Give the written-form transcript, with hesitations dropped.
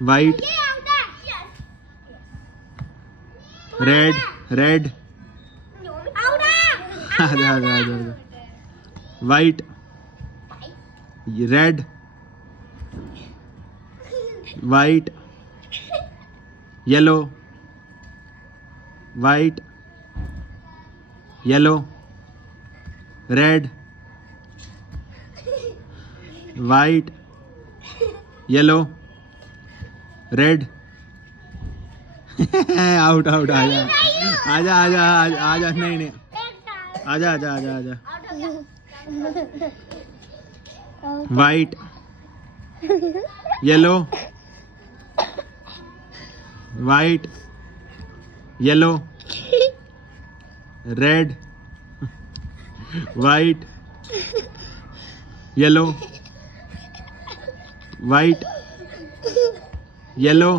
white, red, red, white, red, white, yellow, white, yellow, red, white, yellow, red. Out out आजा आजा आजा आजा आजा नहीं नहीं आजा आजा आजा आजा white yellow white yellow red white yellow white yellow